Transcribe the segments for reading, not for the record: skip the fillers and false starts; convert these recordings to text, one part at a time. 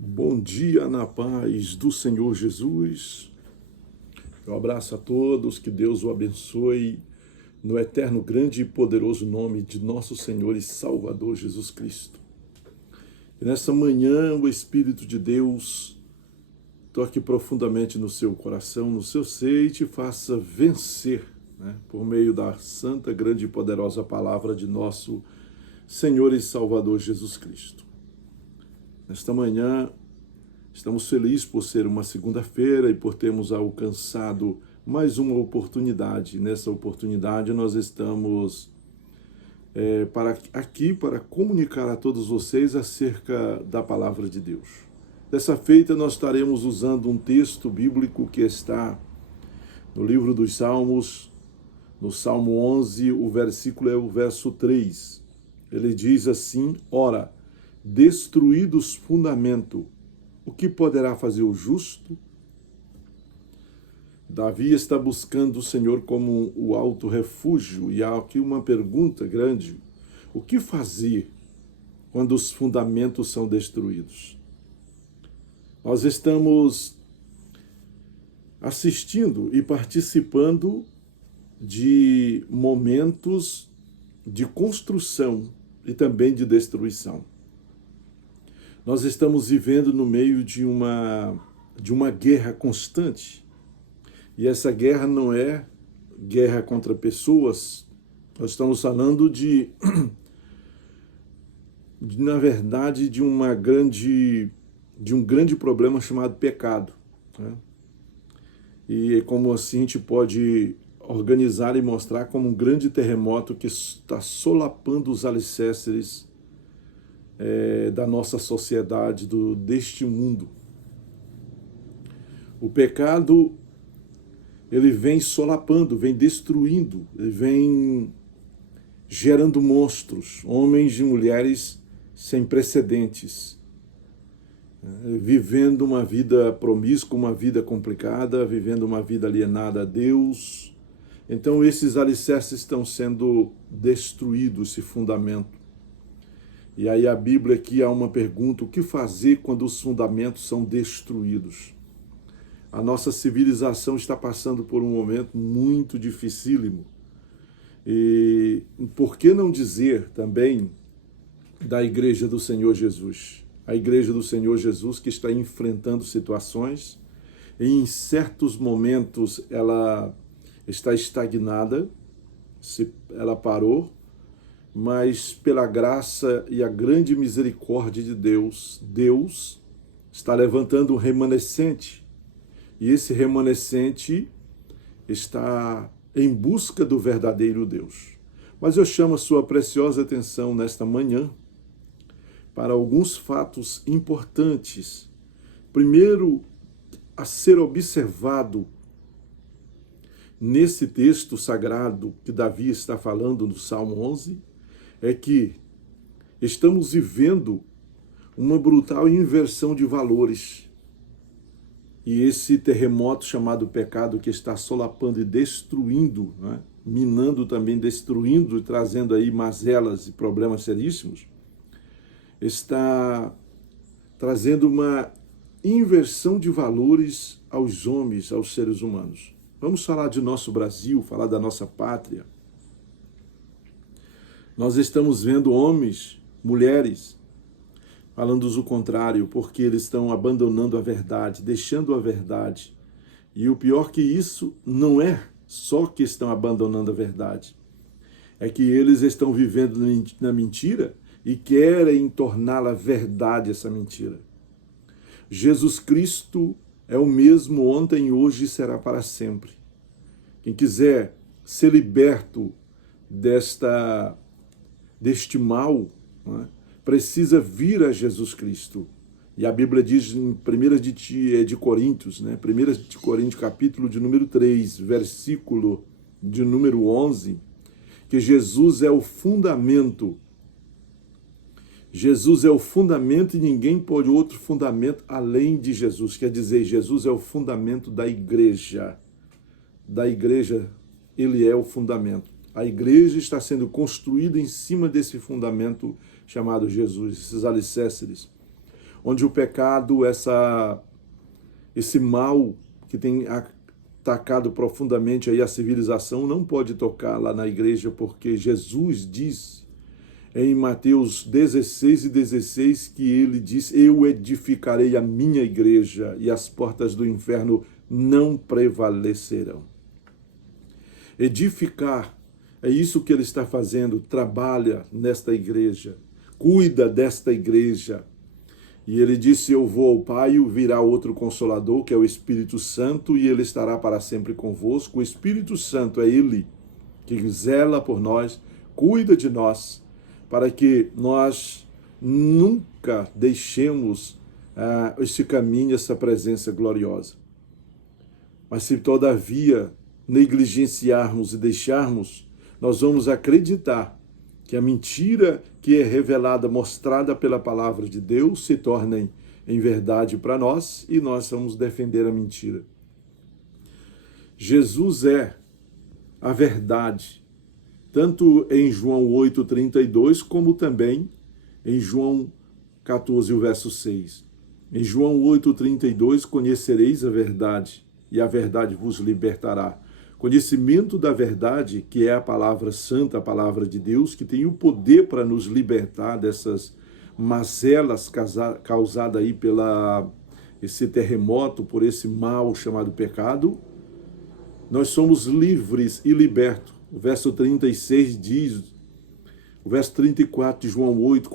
Bom dia na paz do Senhor Jesus. Eu abraço a todos, que Deus o abençoe no eterno, grande e poderoso nome de nosso Senhor e Salvador Jesus Cristo. E nessa manhã o Espírito de Deus toque profundamente no seu coração, no seu ser e te faça vencer, por meio da santa, grande e poderosa palavra de nosso Senhor e Salvador Jesus Cristo. Nesta manhã, estamos felizes por ser uma segunda-feira e por termos alcançado mais uma oportunidade. Nessa oportunidade, nós estamos para comunicar a todos vocês acerca da palavra de Deus. Dessa feita, nós estaremos usando um texto bíblico que está no livro dos Salmos, no Salmo 11, o versículo é o verso 3. Ele diz assim: Ora, destruídos fundamento, o que poderá fazer o justo? Davi está buscando o Senhor como o alto refúgio, e há aqui uma pergunta grande: o que fazer quando os fundamentos são destruídos? Nós estamos assistindo e participando de momentos de construção e também de destruição. Nós estamos vivendo no meio de uma guerra constante. E essa guerra não é guerra contra pessoas. Nós estamos falando na verdade, de um grande problema chamado pecado. E como assim a gente pode organizar e mostrar como um grande terremoto que está solapando os alicerces da nossa sociedade, deste mundo. O pecado, ele vem solapando, vem destruindo, ele vem gerando monstros, homens e mulheres sem precedentes, vivendo uma vida promíscua, uma vida complicada, vivendo uma vida alienada a Deus. Então esses alicerces estão sendo destruídos, esse fundamento. E aí a Bíblia aqui há uma pergunta: o que fazer quando os fundamentos são destruídos? A nossa civilização está passando por um momento muito dificílimo. E por que não dizer também da Igreja do Senhor Jesus? A Igreja do Senhor Jesus que está enfrentando situações, e em certos momentos ela está estagnada, ela parou, mas pela graça e a grande misericórdia de Deus, Deus está levantando um remanescente, e esse remanescente está em busca do verdadeiro Deus. Mas eu chamo a sua preciosa atenção nesta manhã para alguns fatos importantes. Primeiro, a ser observado nesse texto sagrado que Davi está falando no Salmo 11, é que estamos vivendo uma brutal inversão de valores. E esse terremoto chamado pecado, que está solapando e destruindo, minando também, destruindo e trazendo aí mazelas e problemas seríssimos, está trazendo uma inversão de valores aos homens, aos seres humanos. Vamos falar de nosso Brasil, falar da nossa pátria. Nós estamos vendo homens, mulheres, falando o contrário, porque eles estão abandonando a verdade, deixando a verdade. E o pior que isso não é só que estão abandonando a verdade, é que eles estão vivendo na mentira e querem torná-la verdade, essa mentira. Jesus Cristo é o mesmo ontem, hoje e será para sempre. Quem quiser ser liberto deste mal, precisa vir a Jesus Cristo. E a Bíblia diz em 1 de Coríntios, 1 de Coríntios, capítulo de número 3, versículo de número 11, que Jesus é o fundamento. Jesus é o fundamento e ninguém pôr outro fundamento além de Jesus. Quer dizer, Jesus é o fundamento da igreja. Da igreja, ele é o fundamento. A igreja está sendo construída em cima desse fundamento chamado Jesus, esses alicerces. onde o pecado, esse mal que tem atacado profundamente aí a civilização, não pode tocar lá na igreja, porque Jesus diz em Mateus 16:16 que ele diz: eu edificarei a minha igreja e as portas do inferno não prevalecerão. Edificar, é isso que ele está fazendo, trabalha nesta igreja, cuida desta igreja. E ele disse: eu vou ao Pai, e virá outro Consolador, que é o Espírito Santo, e ele estará para sempre convosco. O Espírito Santo é ele que zela por nós, cuida de nós, para que nós nunca deixemos esse caminho, essa presença gloriosa. Mas se todavia negligenciarmos e deixarmos, nós vamos acreditar que a mentira que é revelada, mostrada pela palavra de Deus, se tornem em verdade para nós e nós vamos defender a mentira. Jesus é a verdade, tanto em João 8:32, como também em João 14, o verso 6. Em João 8:32, conhecereis a verdade, e a verdade vos libertará. Conhecimento da verdade, que é a palavra santa, a palavra de Deus, que tem o poder para nos libertar dessas mazelas causadas aí esse terremoto, por esse mal chamado pecado. Nós somos livres e libertos. O verso 36 diz, o verso 34 de João 8,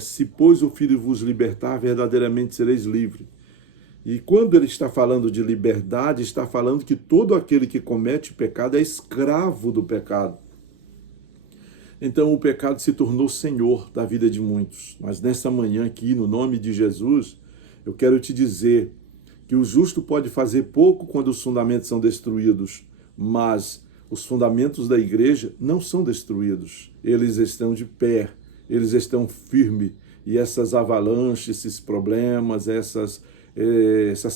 se pois o Filho vos libertar, verdadeiramente sereis livres. E quando ele está falando de liberdade, está falando que todo aquele que comete pecado é escravo do pecado. Então o pecado se tornou senhor da vida de muitos. Mas nessa manhã aqui, no nome de Jesus, eu quero te dizer que o justo pode fazer pouco quando os fundamentos são destruídos, mas os fundamentos da igreja não são destruídos. Eles estão de pé, eles estão firmes. E essas avalanches, esses problemas, essas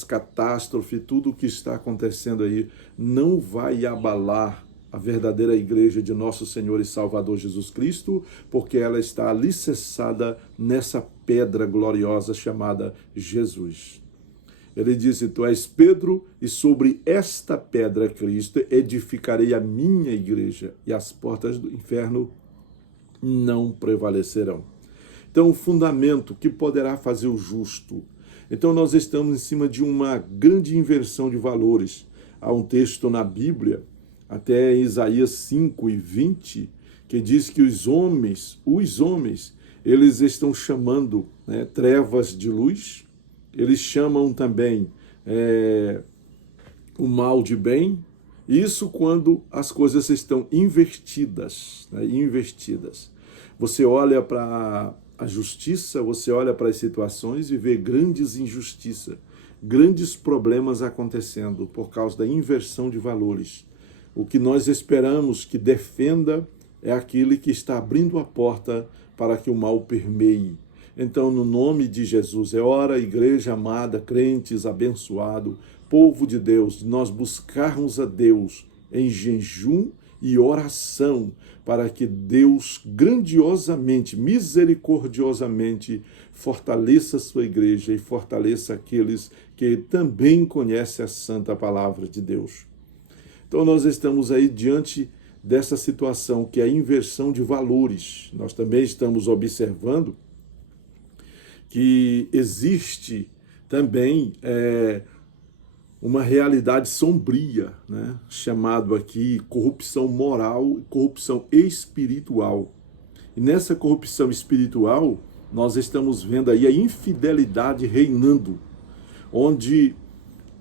catástrofes, tudo o que está acontecendo aí, não vai abalar a verdadeira igreja de nosso Senhor e Salvador Jesus Cristo, porque ela está alicerçada nessa pedra gloriosa chamada Jesus. Ele disse: tu és Pedro, e sobre esta pedra, Cristo, edificarei a minha igreja, e as portas do inferno não prevalecerão. Então, o fundamento que poderá fazer o justo. Então, nós estamos em cima de uma grande inversão de valores. Há um texto na Bíblia, até Isaías 5:20, que diz que os homens, eles estão chamando trevas de luz, eles chamam também o mal de bem, isso quando as coisas estão invertidas. Você olha para a justiça, você olha para as situações e vê grandes injustiças, grandes problemas acontecendo por causa da inversão de valores. O que nós esperamos que defenda é aquele que está abrindo a porta para que o mal permeie. Então, no nome de Jesus, é hora, igreja amada, crentes, abençoado, povo de Deus, nós buscarmos a Deus em jejum e oração, para que Deus grandiosamente, misericordiosamente fortaleça a sua igreja e fortaleça aqueles que também conhecem a santa palavra de Deus. Então nós estamos aí diante dessa situação que é a inversão de valores. Nós também estamos observando que existe também uma realidade sombria, chamado aqui corrupção moral e corrupção espiritual. E nessa corrupção espiritual, nós estamos vendo aí a infidelidade reinando, onde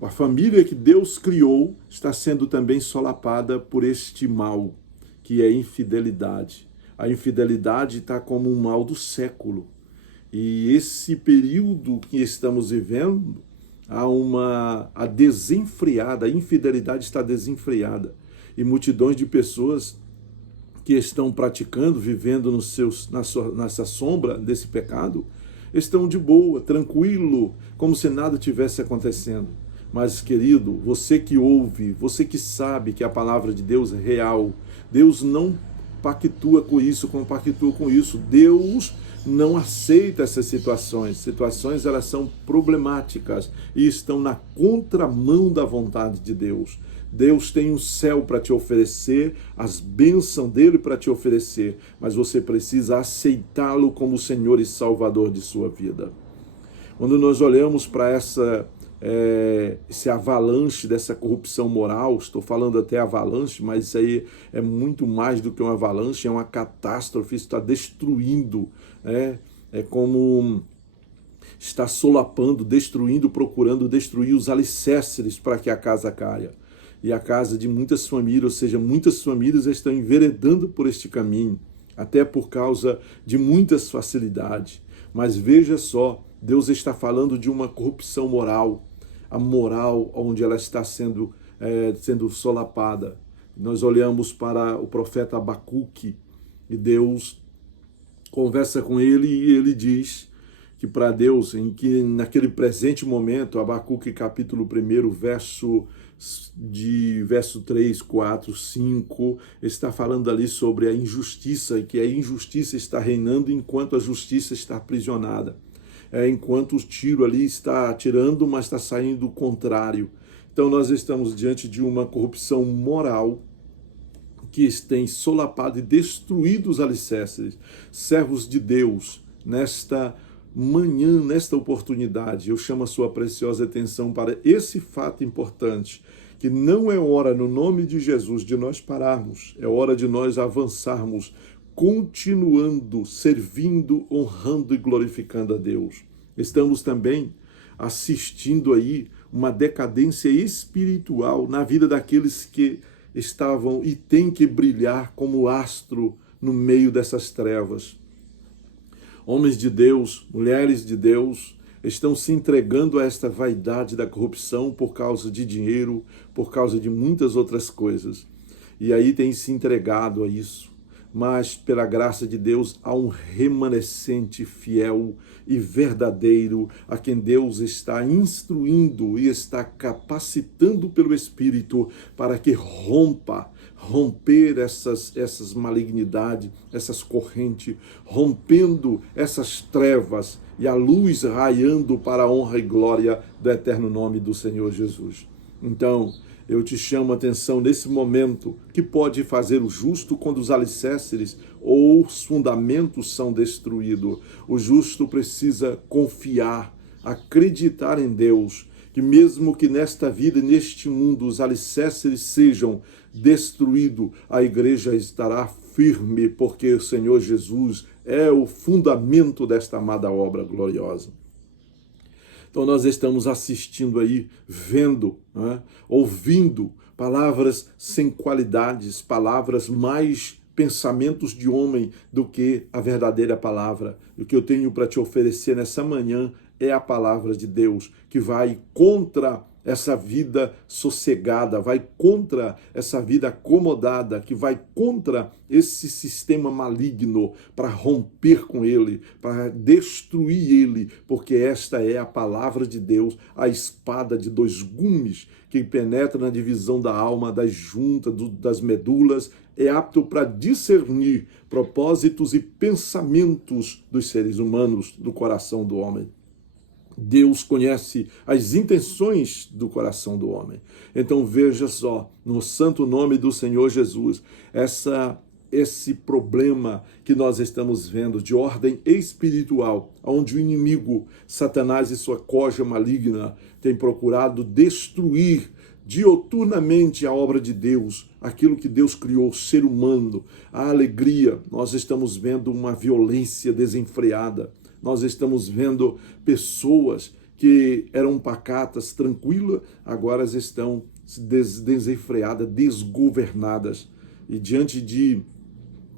a família que Deus criou está sendo também solapada por este mal, que é a infidelidade. A infidelidade está como um mal do século. E esse período que estamos vivendo, a desenfreada, a infidelidade está desenfreada. E multidões de pessoas que estão praticando, vivendo nessa sombra desse pecado, estão de boa, tranquilo, como se nada tivesse acontecendo. Mas, querido, você que ouve, você que sabe que a palavra de Deus é real, Deus não pactua com isso, compactua com isso. Deus não aceita essas situações. Situações, elas são problemáticas e estão na contramão da vontade de Deus. Deus tem um céu para te oferecer, as bênçãos dele para te oferecer, mas você precisa aceitá-lo como Senhor e Salvador de sua vida. Quando nós olhamos para esse avalanche dessa corrupção moral, estou falando até avalanche, mas isso aí é muito mais do que uma avalanche, é uma catástrofe, isso está destruindo, é como está solapando, destruindo, procurando destruir os alicerces para que a casa caia. E a casa de muitas famílias, ou seja, muitas famílias estão enveredando por este caminho, até por causa de muitas facilidades. Mas veja só, Deus está falando de uma corrupção moral, a moral onde ela está sendo solapada. Nós olhamos para o profeta Abacuque e Deus conversa com ele e ele diz que para Deus, naquele presente momento, Abacuque capítulo 1, verso 3, 4, 5, está falando ali sobre a injustiça, que a injustiça está reinando enquanto a justiça está aprisionada. Enquanto o tiro ali está atirando, mas está saindo o contrário. Então nós estamos diante de uma corrupção moral que tem solapado e destruído os alicerces. Servos de Deus, nesta manhã, nesta oportunidade, eu chamo a sua preciosa atenção para esse fato importante, que não é hora, no nome de Jesus, de nós pararmos, é hora de nós avançarmos, continuando, servindo, honrando e glorificando a Deus. Estamos também assistindo aí uma decadência espiritual na vida daqueles que estavam e têm que brilhar como astro no meio dessas trevas. Homens de Deus, mulheres de Deus, estão se entregando a esta vaidade da corrupção por causa de dinheiro, por causa de muitas outras coisas. E aí têm se entregado a isso. Mas, pela graça de Deus, há um remanescente fiel e verdadeiro a quem Deus está instruindo e está capacitando pelo Espírito para que romper essas malignidades, essas correntes, rompendo essas trevas e a luz raiando para a honra e glória do eterno nome do Senhor Jesus. Então, eu te chamo a atenção nesse momento, que pode fazer o justo quando os alicerces ou os fundamentos são destruídos. O justo precisa confiar, acreditar em Deus, que mesmo que nesta vida e neste mundo os alicerces sejam destruídos, a igreja estará firme, porque o Senhor Jesus é o fundamento desta amada obra gloriosa. Então nós estamos assistindo aí, vendo, ouvindo palavras sem qualidades, palavras mais pensamentos de homem do que a verdadeira palavra. O que eu tenho para te oferecer nessa manhã é a palavra de Deus, que vai contra essa vida sossegada, vai contra essa vida acomodada, que vai contra esse sistema maligno, para romper com ele, para destruir ele, porque esta é a palavra de Deus, a espada de dois gumes, que penetra na divisão da alma, das juntas, das medulas, é apto para discernir propósitos e pensamentos dos seres humanos, do coração do homem. Deus conhece as intenções do coração do homem. Então veja só, no santo nome do Senhor Jesus, esse problema que nós estamos vendo de ordem espiritual, onde o inimigo, Satanás e sua coja maligna, tem procurado destruir dioturnamente a obra de Deus, aquilo que Deus criou, o ser humano, a alegria. Nós estamos vendo uma violência desenfreada. Nós estamos vendo pessoas que eram pacatas, tranquilas, agora estão desenfreadas, desgovernadas. E diante de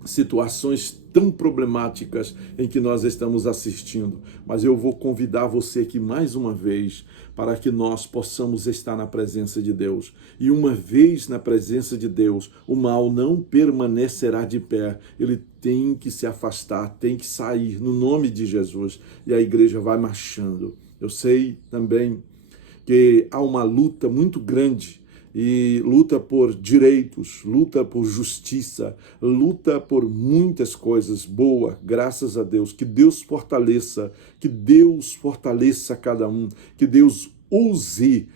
situações tão problemáticas em que nós estamos assistindo. Mas eu vou convidar você aqui mais uma vez para que nós possamos estar na presença de Deus. E uma vez na presença de Deus, o mal não permanecerá de pé. Ele tem que se afastar, tem que sair no nome de Jesus. E a igreja vai marchando. Eu sei também que há uma luta muito grande e luta por direitos, luta por justiça, luta por muitas coisas boas, graças a Deus. Que Deus fortaleça cada um, que Deus use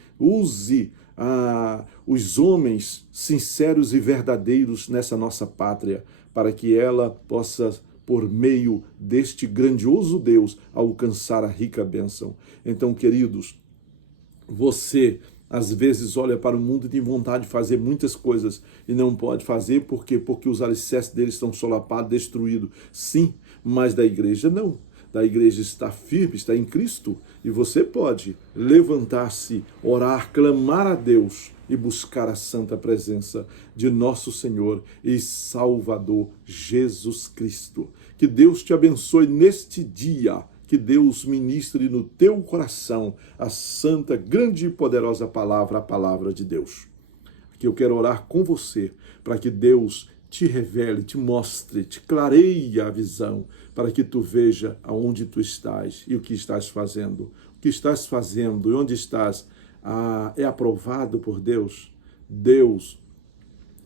os homens sinceros e verdadeiros nessa nossa pátria, para que ela possa, por meio deste grandioso Deus, alcançar a rica bênção. Então, queridos, você às vezes olha para o mundo e tem vontade de fazer muitas coisas e não pode fazer porque os alicerces deles estão solapados, destruídos. Sim, mas da igreja não. Da igreja está firme, está em Cristo, e você pode levantar-se, orar, clamar a Deus e buscar a santa presença de nosso Senhor e Salvador Jesus Cristo. Que Deus te abençoe neste dia. Que Deus ministre no teu coração a santa, grande e poderosa palavra, a palavra de Deus. Aqui eu quero orar com você, para que Deus te revele, te mostre, te clareie a visão, para que tu veja aonde tu estás e o que estás fazendo. O que estás fazendo e onde estás é aprovado por Deus. Deus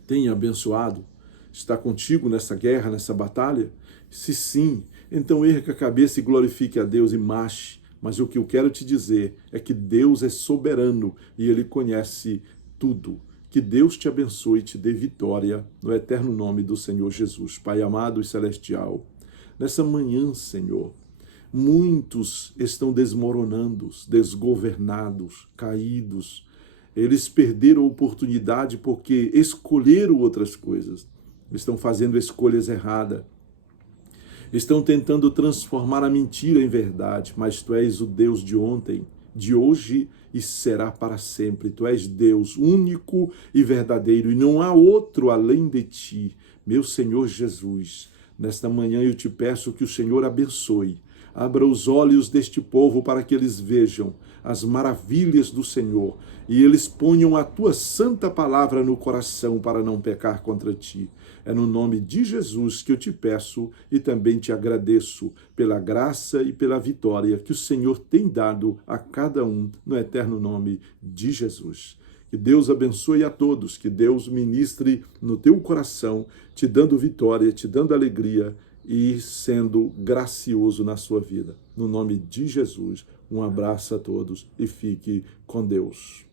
tem abençoado, está contigo nessa guerra, nessa batalha? Se sim, então erga a cabeça e glorifique a Deus e marche. Mas o que eu quero te dizer é que Deus é soberano e Ele conhece tudo. Que Deus te abençoe e te dê vitória no eterno nome do Senhor Jesus. Pai amado e celestial, nessa manhã, Senhor, muitos estão desmoronando, desgovernados, caídos. Eles perderam a oportunidade porque escolheram outras coisas. Estão fazendo escolhas erradas. Estão tentando transformar a mentira em verdade, mas Tu és o Deus de ontem, de hoje e será para sempre. Tu és Deus único e verdadeiro, e não há outro além de Ti. Meu Senhor Jesus, nesta manhã eu te peço que o Senhor abençoe, abra os olhos deste povo para que eles vejam as maravilhas do Senhor e eles ponham a Tua santa palavra no coração para não pecar contra Ti. É no nome de Jesus que eu te peço e também te agradeço pela graça e pela vitória que o Senhor tem dado a cada um no eterno nome de Jesus. Que Deus abençoe a todos, que Deus ministre no teu coração, te dando vitória, te dando alegria e sendo gracioso na sua vida. No nome de Jesus, um abraço a todos e fique com Deus.